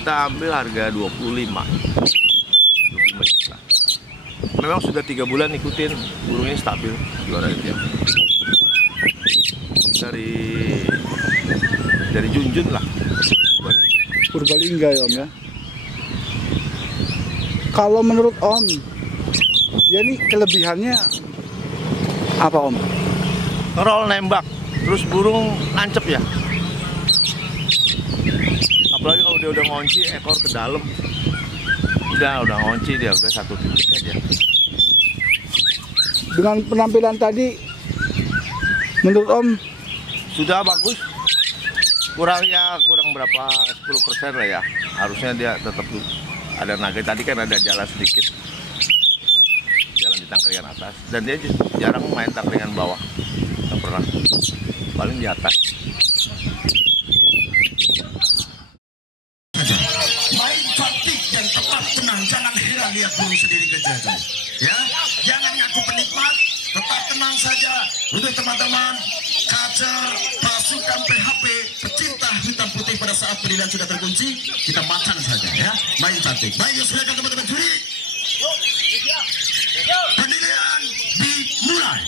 kita ambil harga 25 juta. Memang sudah 3 bulan ikutin burung ini stabil juara dia. Dari Junjun lah. Purbalingga ya Om ya. Kalau menurut Om, ya ini kelebihannya apa Om? Roll nembak, terus burung nancep ya. Apalagi kalau dia udah ngunci ekor ke dalam, udah ngunci dia udah satu titik aja. Dengan penampilan tadi, menurut Om Sudah bagus. Kurang berapa 10% lah ya. Harusnya dia tetap ada naga. Tadi kan ada jalan sedikit, jalan di tangkringan atas, dan dia jarang main tangkringan bawah, nggak pernah, paling di atas. Main cantik dan tepat tenang, jangan heran lihat burung sendiri kejadian. Ya, jangan ngaku penikmat, tetap tenang saja. Untuk teman-teman kacer pasukan PHP pecinta hitam putih, pada saat penilaian sudah terkunci, kita makan saja ya. Main cantik. Baik, silakan teman-teman juri. Penilaian dimulai.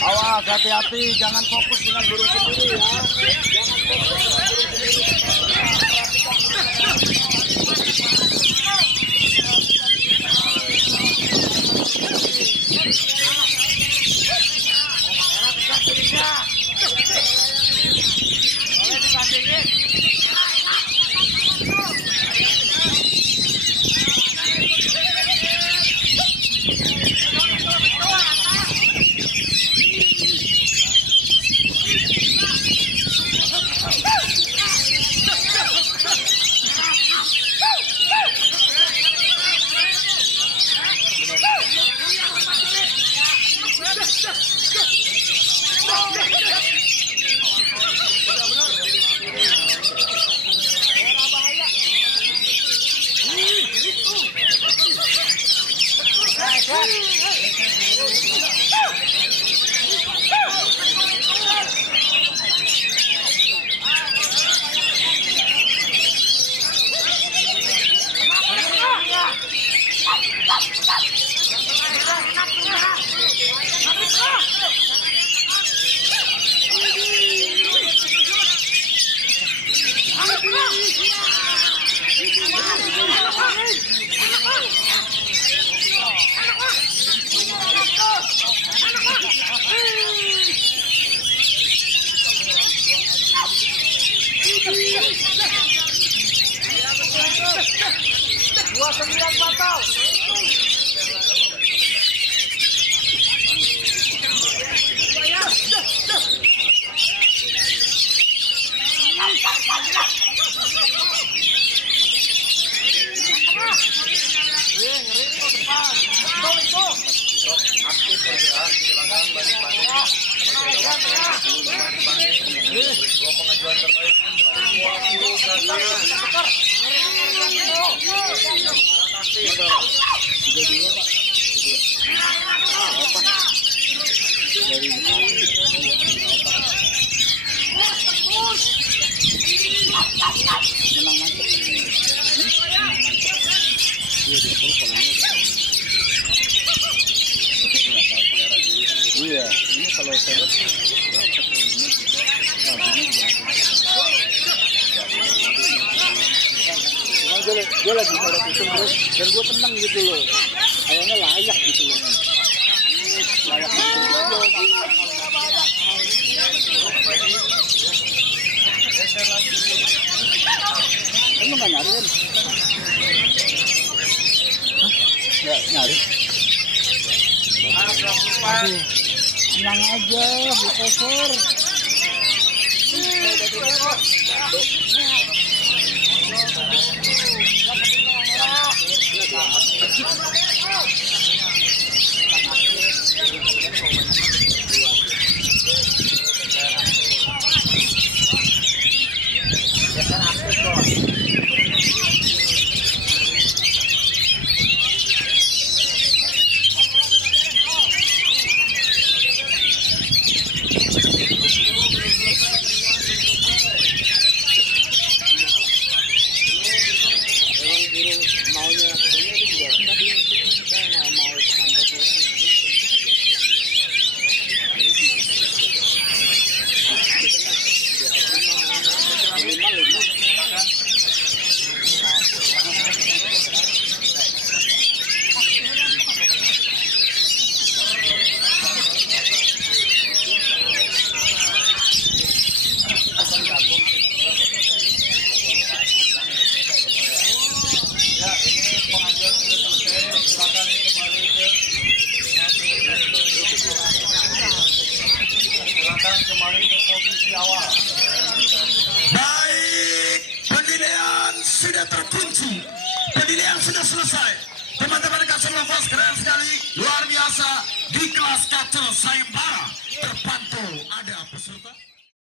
Awas, hati-hati, jangan fokus dengan burung sendiri ya. Jangan fokus dengan burung sendiri. Iya, ini kalau saya gue lagi ngarep itu terus dan gue tenang gitu loh, kayaknya layak gitu loh, layak gitu. Kamu nggak nyari kan? Nggak nyari. Aduh, tenang aja, Bu Kosor. Baik, penilaian sudah terkunci, penilaian sudah selesai. Teman-teman kasih nafas keren sekali, luar biasa di kelas kacel sayembara.